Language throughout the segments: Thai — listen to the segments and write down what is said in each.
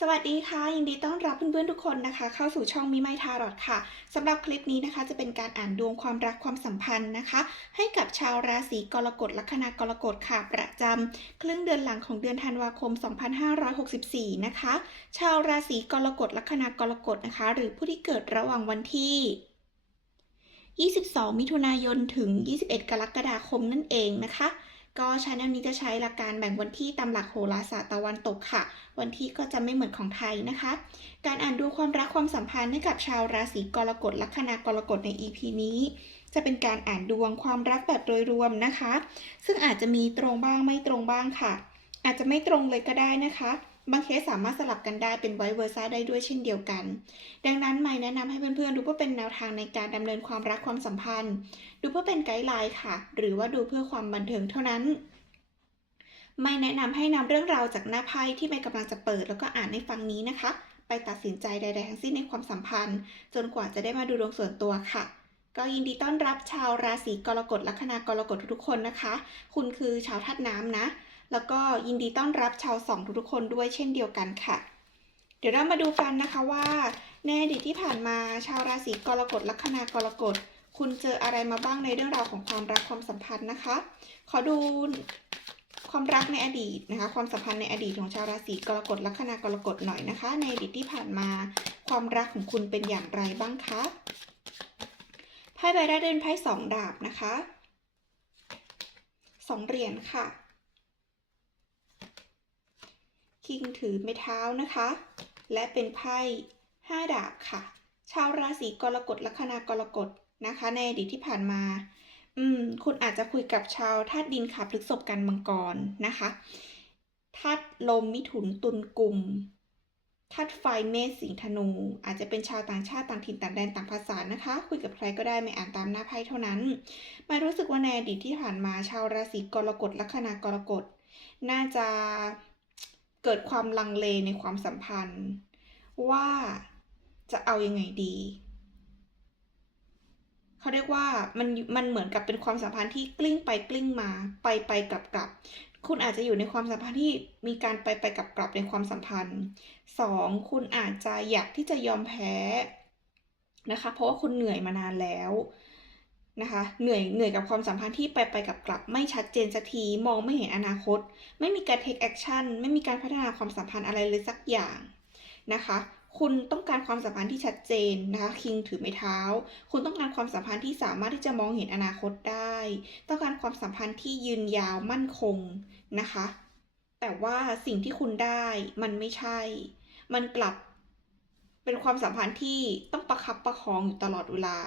สวัสดีค่ะ ยินดีต้อนรับเพื่อนๆทุกคนนะคะ เข้าสู่ช่องมิไมทารอดค่ะสำหรับคลิปนี้นะคะ จะเป็นการอ่านดวงความรักความสัมพันธ์นะคะ ให้กับชาวราศีกรกฎลัคนากรกฎค่ะ ประจำครึ่งเดือนหลังของเดือนธันวาคม 2564 นะคะ ชาวราศีกรกฎลัคนากรกฎนะคะ หรือผู้ที่เกิดระหว่างวันที่ 22 มิถุนายนถึง 21 กรกฎาคมนั่นเองนะคะ ก็ชาแนลนี้จะใช้หลักการแบ่งวันที่ตามหลักโหราศาสตร์ตะวันตกค่ะ วันที่ก็จะไม่เหมือนของไทยนะคะ การอ่านดูความรักความสัมพันธ์ให้กับชาวราศีกรกฎลัคนากรกฎใน EP นี้ จะเป็นการอ่านดวงความรักแบบโดยรวมนะคะ ซึ่งอาจจะมีตรงบ้างไม่ตรงบ้างค่ะ อาจจะไม่ตรงเลยก็ได้นะคะ บางเคสสามารถสลับกันได้เป็นไวเวอร์ซ่าได้ด้วยเช่นเดียวกัน ดังนั้นไม่แนะนำให้เพื่อนๆ ดูเพื่อเป็นแนวทางในการดำเนินความรักความสัมพันธ์ ดูเพื่อเป็นไกด์ไลน์ค่ะ หรือว่าดูเพื่อความบันเทิงเท่านั้น ไม่แนะนำให้นำเรื่องราวจากหน้าไพ่ที่ไม่กำลังจะเปิดแล้วก็อ่านในฟังนี้นะคะ ไปตัดสินใจใด ๆ ทั้งสิ้นในความสัมพันธ์ จนกว่าจะได้มาดูดวงส่วนตัวค่ะก็ยินดีต้อนรับชาวราศีกรกฎลัคนากรกฎทุกๆคนนะคะ คุณคือชาวธาตุน้ำนะ แล้วก็ยินดีต้อนรับชาวสองทุกๆคนด้วยเช่นเดียวกันค่ะ เดี๋ยวเรามาดูกันนะคะว่าในอดีตที่ผ่านมาชาวราศีกรกฎลัคนากรกฎ คุณเจออะไรมาบ้างในเรื่องราวของความรักความสัมพันธ์นะคะ ขอดูความรักในอดีตนะคะ ความสัมพันธ์ในอดีตของชาวราศีกรกฎลัคนากรกฎหน่อยนะคะ ในอดีตที่ผ่านมาความรักของคุณเป็นอย่างไรบ้างคะไพ่ใบแรกเป็นไพ่สองดาบนะคะสองเหรียญค่ะ คิงถือไม้เท้านะคะ และเป็นไพ่ห้าดาบค่ะ ชาวราศีกรกฎลัคนากรกฎนะคะ ในอดีตที่ผ่านมา อืม คุณอาจจะคุยกับชาวธาตุดินขับพฤกษบกันมังกรนะคะธาตุลมมิถุนตุลกลุ่มธาตุไฟเมษสิงห์ธนู อาจจะเป็นชาวต่างชาติต่างถิ่นต่างแดนต่างภาษานะคะ คุยกับใครก็ได้ไม่อ่านตามหน้าไพ่เท่านั้น มารู้สึกว่าในอดีตที่ผ่านมาชาวราศีกรกฎลัคนากรกฎ น่าจะ เกิดความลังเลในความสัมพันธ์ ว่าจะเอายังไงดีเขาเรียกว่ามันมันเหมือนกับเป็นความสัมพันธ์ที่กลิ้งไปกลิ้งมาไปไปกลับกลับคุณอาจจะอยู่ในความสัมพันธ์ที่มีการไปไปกลับกลับในความสัมพันธ์สองคุณอาจจะอยากที่จะยอมแพ้นะคะ เพราะว่าคุณเหนื่อยมานานแล้ว นะคะ เหนื่อยเหนื่อยกับความสัมพันธ์ที่ไปไปกับกลับไม่ชัดเจนสักที มองไม่เห็นอนาคต ไม่มีการ take action ไม่มีการพัฒนาความสัมพันธ์อะไรเลยสักอย่างนะคะคุณต้องการความสัมพันธ์ที่ชัดเจนนะคะคิงถือไม้เท้า คุณต้องการความสัมพันธ์ที่สามารถที่จะมองเห็นอนาคตได้ ต้องการความสัมพันธ์ที่ยืนยาวมั่นคงนะคะ แต่ว่าสิ่งที่คุณได้มันไม่ใช่ มันกลับ เป็นความสัมพันธ์ที่ต้องประคับประคองอยู่ตลอดเวลา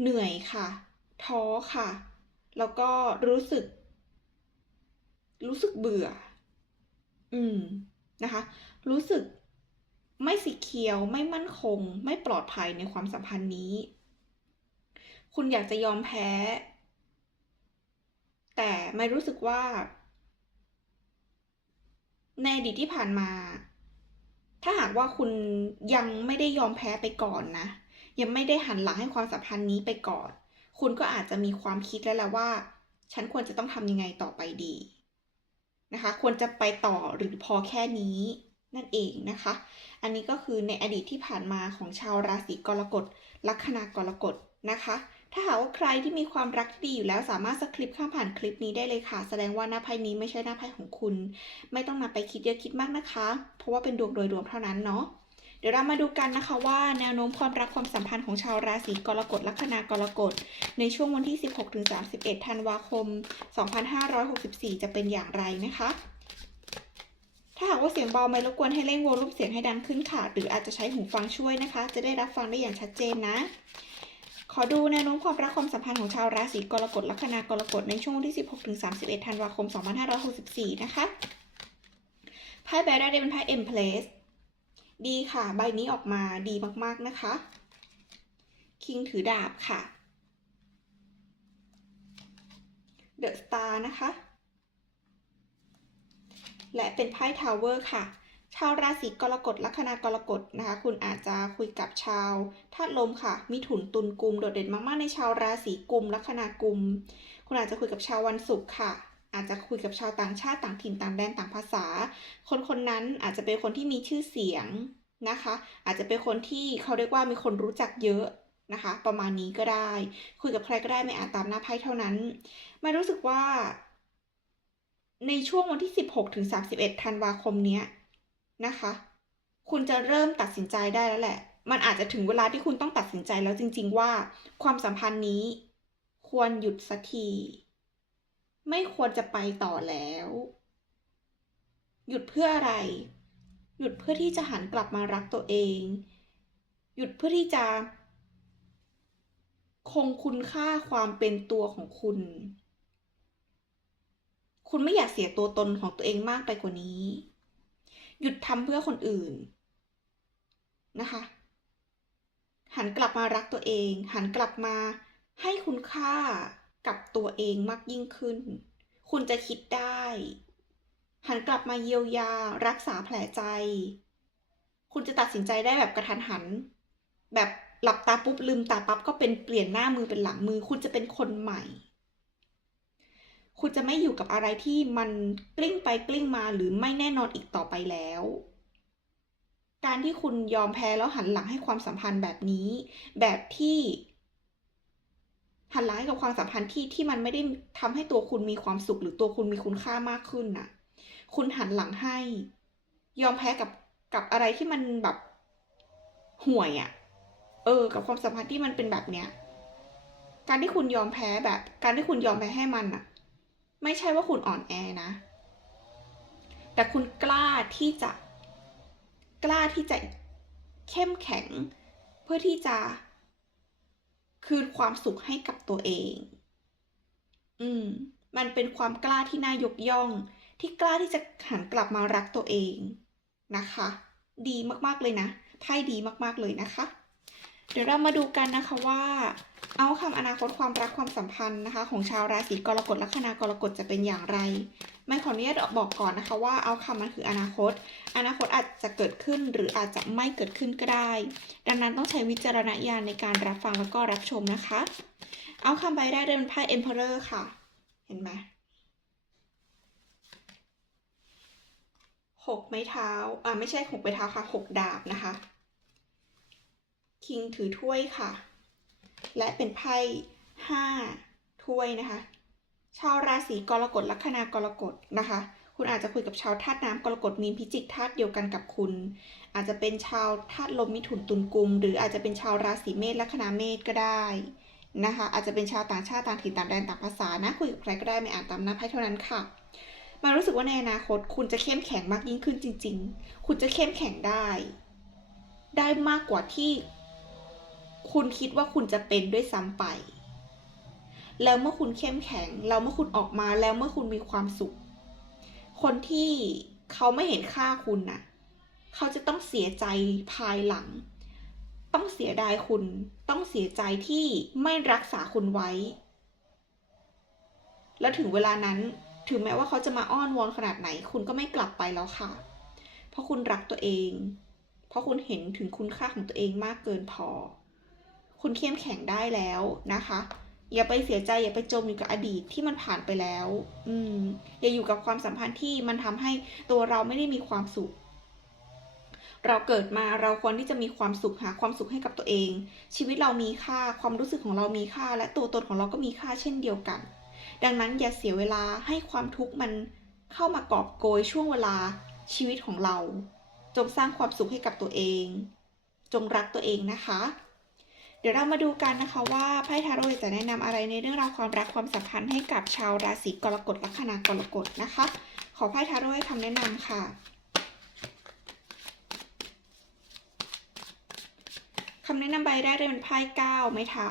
เหนื่อยค่ะ ท้อค่ะ แล้วก็รู้สึก รู้สึกเบื่อ อืมนะคะ รู้สึกไม่สีเขียวไม่มั่นคง ไม่ปลอดภัยในความสัมพันธ์นี้ คุณอยากจะยอมแพ้ แต่ไม่รู้สึกว่า ในอดีตที่ผ่านมา ถ้าหากว่าคุณยังไม่ได้ยอมแพ้ไปก่อนนะ ยังไม่ได้หันหลังให้ความสัมพันธ์นี้ไปก่อน คุณก็อาจจะมีความคิดแล้วแหละว่า ฉันควรจะต้องทำยังไงต่อไปดีนะคะ ควรจะไปต่อหรือพอแค่นี้นั่นเองนะคะ อันนี้ก็คือในอดีตที่ผ่านมาของชาวราศีกรกฎลัคนากรกฎนะคะ ถ้าหากว่าใครที่มีความรักที่ดีอยู่แล้วสามารถสคริปข้ามผ่านคลิปนี้ได้เลยค่ะ แสดงว่าหน้าไพ่นี้ไม่ใช่หน้าไพ่ของคุณ ไม่ต้องนำไปคิดเยอะคิดมากนะคะ เพราะว่าเป็นดวงโดยรวมเท่านั้นเนาะ เดี๋ยวเรามาดูกันนะคะว่าแนวโน้มความรักความสัมพันธ์ของชาวราศีกรกฎลัคนากรกฎ ในช่วงวันที่ 16-31 ธันวาคม 2564 จะเป็นอย่างไรนะคะ ถ้าหากว่าเสียงเบาไม่รบกวนให้เร่งโวลูมเสียงให้ดังขึ้นค่ะ หรืออาจจะใช้หูฟังช่วยนะคะ จะได้รับฟังได้อย่างชัดเจนนะขอดูแนวโน้มความรักความสัมพันธ์ของชาวราศีกรกฎลัคนากรกฎในช่วงที่ 16-31 ธันวาคม 2564 นะคะ ไพ่ใบรกได้เป็นไพ่ Empress ดีค่ะ ใบนี้ออกมาดีมากๆนะคะ คิงถือดาบค่ะเดอะสตาร์นะคะ และเป็นไพ่ทาวเวอร์ค่ะ ชาวราศีกรกฎลัคนากรกฎนะคะ คุณอาจจะคุยกับชาวธาตุลมค่ะ มีถุนตุลกุมโดดเด่นมากๆในชาวราศีกุมลัคนากุม คุณอาจจะคุยกับชาววันศุกร์ค่ะ อาจจะคุยกับชาวต่างชาติต่างถิ่นต่างแดนต่างภาษา คนคนนั้นอาจจะเป็นคนที่มีชื่อเสียงนะคะ อาจจะเป็นคนที่เขาเรียกว่ามีคนรู้จักเยอะนะคะ ประมาณนี้ก็ได้ คุยกับใครก็ได้ไม่อาจตามหน้าไพ่เท่านั้นม่รู้สึกว่า ในช่วงวันที่ 16ถึง31ธันวาคมเนี้ยนะคะ คุณจะเริ่มตัดสินใจได้แล้วแหละ มันอาจจะถึงเวลาที่คุณต้องตัดสินใจแล้วจริง ๆ ว่าความสัมพันธ์นี้ควรหยุดสักที ไม่ควรจะไปต่อแล้ว หยุดเพื่ออะไร หยุดเพื่อที่จะหันกลับมารักตัวเอง หยุดเพื่อที่จะ คงคุณค่าความเป็นตัวของคุณ คุณไม่อยากเสียตัวตนของตัวเองมากไปกว่านี้ หยุดทำเพื่อคนอื่น นะคะ หันกลับมารักตัวเอง หันกลับมาให้คุณค่า กับตัวเองมากยิ่งขึ้น คุณจะคิดได้ หันกลับมาเยียวยารักษาแผลใจ คุณจะตัดสินใจได้แบบกระทันหัน แบบหลับตาปุ๊บลืมตาปั๊บก็เป็นเปลี่ยนหน้ามือเป็นหลังมือ คุณจะเป็นคนใหม่ คุณจะไม่อยู่กับอะไรที่มันกลิ้งไปกลิ้งมาหรือไม่แน่นอนอีกต่อไปแล้ว การที่คุณยอมแพ้แล้วหันหลังให้ความสัมพันธ์แบบนี้ แบบที่ หันหลังให้กับความสัมพันธ์ที่ที่มันไม่ได้ทำให้ตัวคุณมีความสุข หรือตัวคุณมีคุณค่ามากขึ้นน่ะ คุณหันหลังให้ ยอมแพ้กับกับอะไรที่มันแบบห่วยอะ่ะ เออ กับความสัมพันธ์ที่มันเป็นแบบเนี้ย การที่คุณยอมแพ้แบบ การที่คุณยอมแพ้ให้มันอะ ไม่ใช่ว่าคุณอ่อนแอนะ แต่คุณกล้าที่จะ กล้าที่จะเข้มแข็ง เพื่อที่จะ คืนความสุขให้กับตัวเอง อืม มันเป็นความกล้าที่น่ายกย่อง ที่กล้าที่จะหันกลับมารักตัวเองนะคะ ดีมากๆเลยนะไพ่ดีมากๆเลยนะคะ เดี๋ยวเรามาดูกันนะคะว่าเอาคำอนาคตความรักความสัมพันธ์นะคะ ของชาวราศีกรกฎลัคนากรกฎจะเป็นอย่างไร ไม่ขออนุญาตบอกก่อนนะคะว่าเอาคำมันคืออนาคต อนาคตอาจจะเกิดขึ้นหรืออาจจะไม่เกิดขึ้นก็ได้ ดังนั้นต้องใช้วิจารณญาณในการรับฟังแล้วก็รับชมนะคะ เอาคำใบได้เดินไพ่ Emperor ค่ะ เห็นไหมหกไม้เท้า อ่าไม่ใช่หกไม้เท้าค่ะหกดาบนะคะ คิงถือถ้วยค่ะ และเป็นไพ่ห้าถ้วยนะคะ ชาวราศีกรกฎลัคนากรกฎนะคะ คุณอาจจะคุยกับชาวธาตุน้ำกรกฎมีนพิจิกธาตุเดียวกันกับคุณ อาจจะเป็นชาวธาตุลมมิถุนตุลกุม หรืออาจจะเป็นชาวราศีเมษลัคนาเมษก็ได้นะคะ อาจจะเป็นชาวต่างชาติต่างถิ่นต่างแดนต่างภาษานะคุยกับใครก็ได้ไม่อ่านตามหน้าไพ่เท่านั้นค่ะมารู้สึกว่าในอนาคตคุณจะเข้มแข็งมากยิ่งขึ้นจริง ๆ คุณจะเข้มแข็งได้ ได้มากกว่าที่ คุณคิดว่าคุณจะเป็นด้วยซ้ำไป แล้วเมื่อคุณเข้มแข็ง แล้วเมื่อคุณออกมาแล้วเมื่อคุณมีความสุข คนที่เขาไม่เห็นค่าคุณน่ะ เขาจะต้องเสียใจภายหลัง ต้องเสียดายคุณ ต้องเสียใจที่ไม่รักษาคุณไว้ แล้วถึงเวลานั้นถึงแม้ว่าเขาจะมาอ้อนวอนขนาดไหน คุณก็ไม่กลับไปแล้วค่ะ เพราะคุณรักตัวเอง เพราะคุณเห็นถึงคุณค่าของตัวเองมากเกินพอ คุณเข้มแข็งได้แล้วนะคะ อย่าไปเสียใจอย่าไปจมอยู่กับอดีตที่มันผ่านไปแล้ว อืม อย่าอยู่กับความสัมพันธ์ที่มันทำให้ตัวเราไม่ได้มีความสุข เราเกิดมาเราควรที่จะมีความสุขหาความสุขให้กับตัวเอง ชีวิตเรามีค่าความรู้สึกของเรามีค่า และตัวตนของเราก็มีค่าเช่นเดียวกัน ดังนั้นอย่าเสียเวลาให้ความทุกข์มันเข้ามากอบโกยช่วงเวลาชีวิตของเรา จงสร้างความสุขให้กับตัวเอง จงรักตัวเองนะคะ เดี๋ยวเรามาดูกันนะคะว่าไพ่ทาโร่จะแนะนำอะไรในเรื่องราวความรักความสัมพันธ์ให้กับชาวราศีกรกฎลัคนากรกฎนะคะ ขอไพ่ทาโร่ให้คำแนะนำค่ะคำแนะนำใบแรกเป็นไพ่เก้าไม้เท้า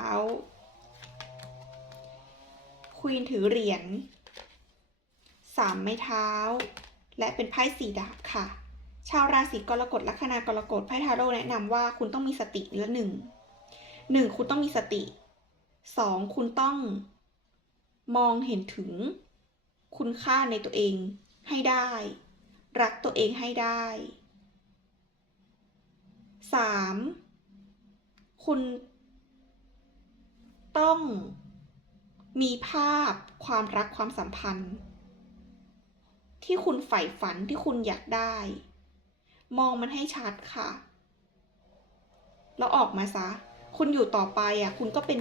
ควีนถือเหรียญสามไม้เท้า และเป็นไพ่สี่ดาบค่ะ ชาวราศีกรกฎลัคนากรกฎไพ่ทาโร่แนะนำว่าคุณต้องมีสติละหนึ่ง หนึ่งคุณต้องมีสติสองคุณต้อง มองเห็นถึง คุณค่าในตัวเองให้ได้ รักตัวเองให้ได้สามคุณต้องมีภาพความรักความสัมพันธ์ ที่คุณใฝ่ฝันที่คุณอยากได้ มองมันให้ชัดค่ะ แล้วออกมาซะ คุณอยู่ต่อไปอะ คุณก็เป็น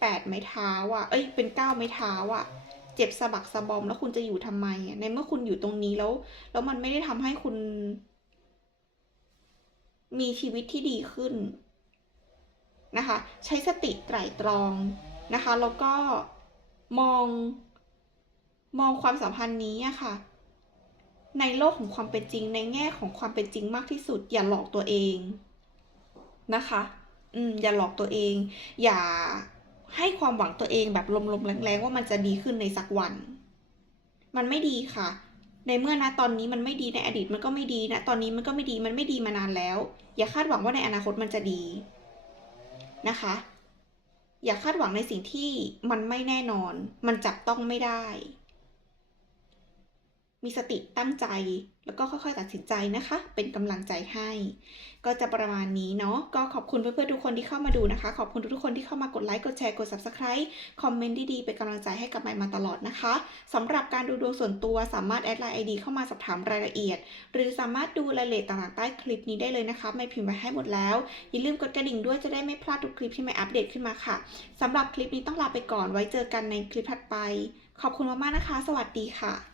แปดไม้เท้าอะ เอ้ย เป็นเก้าไม้เท้าอะ เจ็บสะบักสะบอมแล้วคุณจะอยู่ทำไมอะ ในเมื่อคุณอยู่ตรงนี้แล้ว แล้วมันไม่ได้ทำให้คุณ มีชีวิตที่ดีขึ้นนะคะ ใช้สติไตร่ตรองนะคะ แล้วก็มอง มองความสัมพันธ์นี้อะค่ะ ในโลกของความเป็นจริง ในแง่ของความเป็นจริงมากที่สุด อย่าหลอกตัวเองนะคะ อืมอย่าหลอกตัวเอง อย่าให้ความหวังตัวเองแบบลมๆแรงๆว่ามันจะดีขึ้นในสักวัน มันไม่ดีค่ะ ในเมื่อนะตอนนี้มันไม่ดีในอดีตมันก็ไม่ดีนะตอนนี้มันก็ไม่ดีมันไม่ดีมานานแล้ว อย่าคาดหวังว่าในอนาคตมันจะดีนะคะ อย่าคาดหวังในสิ่งที่มันไม่แน่นอน มันจับต้องไม่ได้ มีสติตั้งใจ แล้วก็ค่อยๆตัดสินใจนะคะ เป็นกำลังใจให้ ก็จะประมาณนี้เนาะก็ขอบคุณเพื่อนๆทุกคนที่เข้ามาดูนะคะ ขอบคุณทุกๆคนที่เข้ามากดไลค์กดแชร์กด subscribe คอมเมนต์ดีๆเป็นกำลังใจให้กับไมมาตลอดนะคะสำหรับการดูดวงส่วนตัวสามารถแอดไลน์ ID เข้ามาสอบถามรายละเอียด หรือสามารถดูรายละเอียดต่างๆใต้คลิปนี้ได้เลยนะคะไม่พิมพ์ไว้ให้หมดแล้วอย่าลืมกดกระดิ่งด้วยจะได้ไม่พลาดทุกคลิปที่ไม่อัปเดตขึ้นมาค่ะสำหรับคลิปนี้ต้องลาไปก่อนไว้เจอกันในคลิปถัดไป ขอบคุณมากๆนะคะ สวัสดีค่ะ